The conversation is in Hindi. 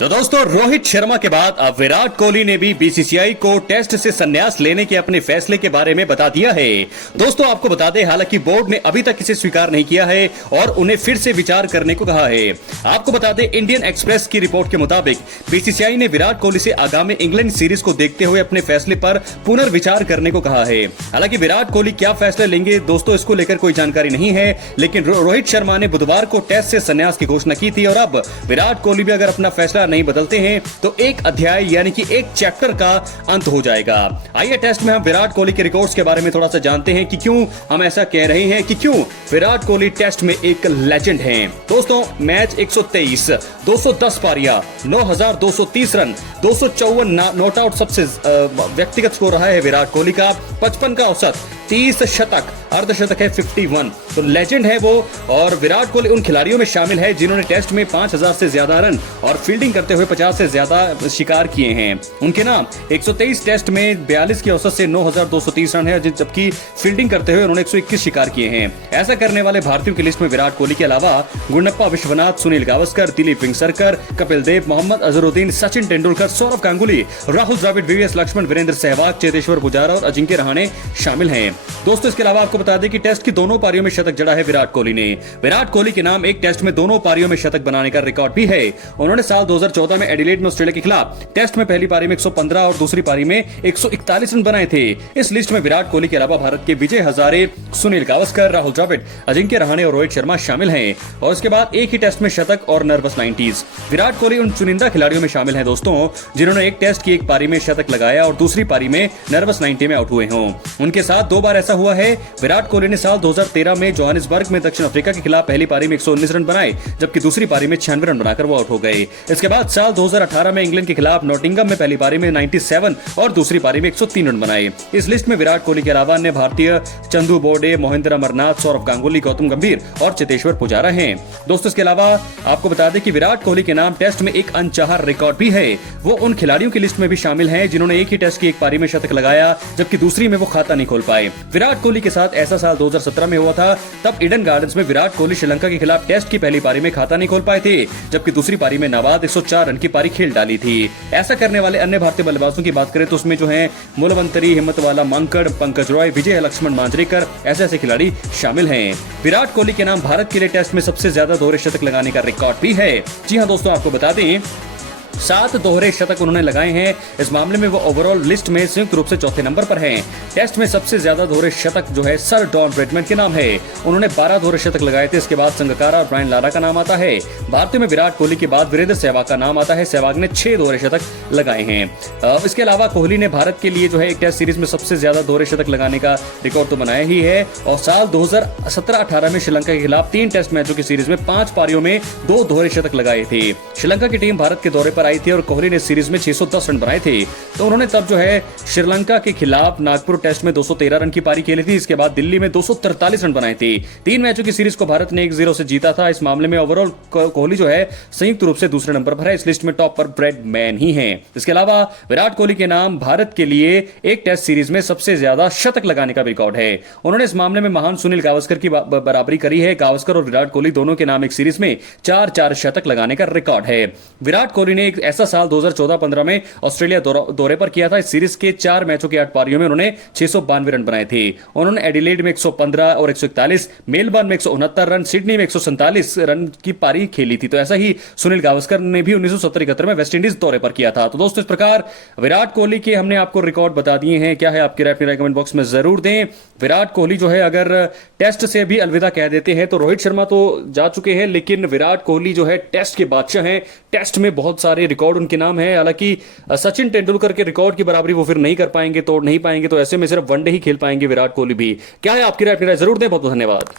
तो दोस्तों, रोहित शर्मा के बाद अब विराट कोहली ने भी बीसीसीआई को टेस्ट से संन्यास लेने के अपने फैसले के बारे में बता दिया है। दोस्तों, आपको बता दें, हालांकि बोर्ड ने अभी तक इसे स्वीकार नहीं किया है और उन्हें फिर से विचार करने को कहा है। आपको बता दें, इंडियन एक्सप्रेस की रिपोर्ट के मुताबिक बीसीसीआई ने विराट कोहली से आगामी इंग्लैंड सीरीज को देखते हुए अपने फैसले पर पुनर्विचार करने को कहा है। हालांकि विराट कोहली क्या फैसला लेंगे दोस्तों, इसको लेकर कोई जानकारी नहीं है, लेकिन रोहित शर्मा ने बुधवार को टेस्ट से संन्यास की घोषणा की थी और अब विराट कोहली भी अगर अपना फैसला नहीं बदलते हैं तो एक अध्याय यानी कि एक चैप्टर का अंत हो जाएगा। आइए टेस्ट में हम विराट कोहली के रिकॉर्ड्स के बारे में थोड़ा सा जानते हैं कि क्यों हम ऐसा कह रहे हैं कि क्यों विराट कोहली टेस्ट में एक लेजेंड हैं। दोस्तों, मैच 123, 210 पारियां, 9230 रन, 254 नॉट आउट सबसे व्यक्तिगत स्कोर रहा है विराट कोहली का, 55 का औसत, 30 शतक, अर्धशतक है 51। तो लेजेंड है वो। और विराट कोहली उन खिलाड़ियों में शामिल है जिन्होंने टेस्ट में 5000 से ज्यादा रन और फील्डिंग करते हुए 50 से ज्यादा शिकार किए हैं। उनके नाम 123 टेस्ट में 42 की औसत से 9230 रन है, जबकि फील्डिंग करते हुए उन्होंने 121 शिकार किए हैं। ऐसा करने वाले भारतीयों की लिस्ट में विराट कोहली के अलावा गुंडप्पा विश्वनाथ, सुनील गावस्कर, दिलीप वेंगसरकर, कपिल देव, मोहम्मद अजहरुद्दीन, सचिन तेंदुलकर, सौरव गांगुली, राहुल द्रविड़, वीवीएस लक्ष्मण, वीरेंद्र सहवाग, चेतेश्वर पुजारा और अजिंक्य रहाणे शामिल हैं। दोस्तों, इसके अलावा आपको बता दें कि टेस्ट की दोनों पारियों में शतक जड़ा है विराट कोहली ने। विराट कोहली के नाम एक टेस्ट में दोनों पारियों में शतक बनाने का रिकॉर्ड भी है। उन्होंने साल 2014 में एडिलेड में ऑस्ट्रेलिया के खिलाफ टेस्ट में पहली पारी में 115 और दूसरी पारी में 141 रन बनाए थे। इस लिस्ट में विराट कोहली के अलावा भारत के विजय हजारे, सुनील गावस्कर, राहुल द्रविड़, अजिंक्य रहाणे और रोहित शर्मा शामिल हैं। और उसके बाद एक ही टेस्ट में शतक और नर्वस 90s। विराट कोहली उन चुनिंदा खिलाड़ियों में शामिल हैं दोस्तों जिन्होंने एक टेस्ट की एक पारी में शतक लगाया और दूसरी पारी में नर्वस 90 में आउट हुए हों। उनके साथ 2 बार ऐसा हुआ है। विराट कोहली ने साल 2013 में जोहानिसबर्ग में दक्षिण अफ्रीका के खिलाफ पहली पारी में 119 रन बनाए, जबकि दूसरी पारी में 96 रन बनाकर वो आउट हो गए। इसके बाद साल 2018 में इंग्लैंड के खिलाफ नॉटिंघम में पहली पारी में 97 और दूसरी पारी में 103 रन बनाए। इस लिस्ट में विराट कोहली के अलावा अन्य भारतीय चंदू बोर्डे, मोहिंद्र अमरनाथ, सौरव गांगुली, गौतम गंभीर और चेतेश्वर पुजारा हैं। दोस्तों, इसके अलावा आपको बता दें कि विराट कोहली के नाम टेस्ट में एक अनचाहा रिकॉर्ड भी है। वो उन खिलाड़ियों की लिस्ट में भी शामिल हैं जिन्होंने एक ही टेस्ट की एक पारी में शतक लगाया, जबकि दूसरी में वो खाता नहीं खोल पाए। विराट कोहली के साथ ऐसा साल 2017 में हुआ था। तब ईडन गार्डन्स में विराट कोहली श्रीलंका के खिलाफ टेस्ट की पहली पारी में खाता नहीं खोल पाए थे, जबकि दूसरी पारी में नाबाद 104 रन की पारी खेल डाली थी। ऐसा करने वाले अन्य भारतीय बल्लेबाजों की बात करें तो उसमें जो है मूलवंतरी, हिम्मतवाला मांकड़, पंकज रॉय, विजय लक्ष्मण मांजरेकर, ऐसे खिलाड़ी शामिल हैं। विराट कोहली के नाम भारत के लिए टेस्ट में सबसे ज्यादा दोहरे शतक लगाने का रिकॉर्ड भी है। जी हां दोस्तों, आपको बता दें 7 दोहरे शतक उन्होंने लगाए हैं। इस मामले में वो ओवरऑल लिस्ट में संयुक्त रूप से चौथे नंबर पर हैं। टेस्ट में सबसे ज्यादा दोहरे शतक जो है सर डॉन ब्रैडमैन के नाम है। उन्होंने 12 दोहरे शतक लगाए थे। इसके बाद संगकारा और ब्रायन लारा का नाम आता है। भारतीय में विराट कोहली के बाद वीरेंद्र सहवाग का नाम आता है। सहवाग ने 6 दोहरे शतक लगाए हैं। इसके अलावा कोहली ने भारत के लिए जो है एक टेस्ट सीरीज में सबसे ज्यादा दोहरे शतक लगाने का रिकॉर्ड तो बनाया ही है। और साल 2017-18 में श्रीलंका के खिलाफ 3 टेस्ट मैचों की सीरीज में 5 पारियों में 2 दोहरे शतक लगाए थे। श्रीलंका की टीम भारत के दौरे पर आई थी और कोहली ने सीरीज में 610 रन बनाए थे। तो उन्होंने तब जो है श्रीलंका के खिलाफ नागपुर टेस्ट में 213 रन की पारी खेली थी। इसके बाद दिल्ली में 243 रन बनाए थे। 3 मैचों की सीरीज को भारत ने 1-0 से जीता था। इस मामले में ओवरऑल कोहली जो है संयुक्त रूप से दूसरे नंबर पर है। इस लिस्ट में टॉप पर ब्रैडमैन ही हैं। इसके अलावा विराट कोहली के नाम भारत के लिए एक टेस्ट सीरीज में सबसे ज्यादा शतक लगाने का रिकॉर्ड है। उन्होंने इस मामले में महान सुनील गावस्कर की बराबरी करी है। गावस्कर और विराट कोहली दोनों के नाम एक सीरीज में 4-4 शतक लगाने का रिकॉर्ड है। विराट कोहली ने एक ऐसा साल 2014-15 में ऑस्ट्रेलिया दौरे पर किया था। इस सीरीज के 4 मैचों की 8 पारियों में उन्होंने 692 रन बनाए थे। उन्होंने एडिलेड में 115 और 141, मेलबर्न में 169 रन, सिडनी में 147 रन की पारी खेली थी। तो ऐसा ही सुनील गावस्कर ने भी 1970-71 में वेस्टइंडीज दौरे पर किया था। तो दोस्तों, इस प्रकार विराट कोहली के हमने आपको रिकॉर्ड बता दिए हैं। क्या है आपकी राय, अपनी राय कमेंट बॉक्स में जरूर दें। विराट कोहली जो है अगर टेस्ट से भी अलविदा कह देते हैं तो रोहित शर्मा तो जा चुके हैं, लेकिन विराट कोहली जो है टेस्ट के बादशाह हैं। टेस्ट में बहुत सारे रिकॉर्ड उनके नाम है। हालांकि सचिन तेंदुलकर के रिकॉर्ड की बराबरी वो फिर नहीं कर पाएंगे, तोड़ नहीं पाएंगे। तो ऐसे में सिर्फ वनडे ही खेल पाएंगे विराट कोहली भी। क्या है आपकी राय, अपनी राय जरूर दें। बहुत बहुत धन्यवाद।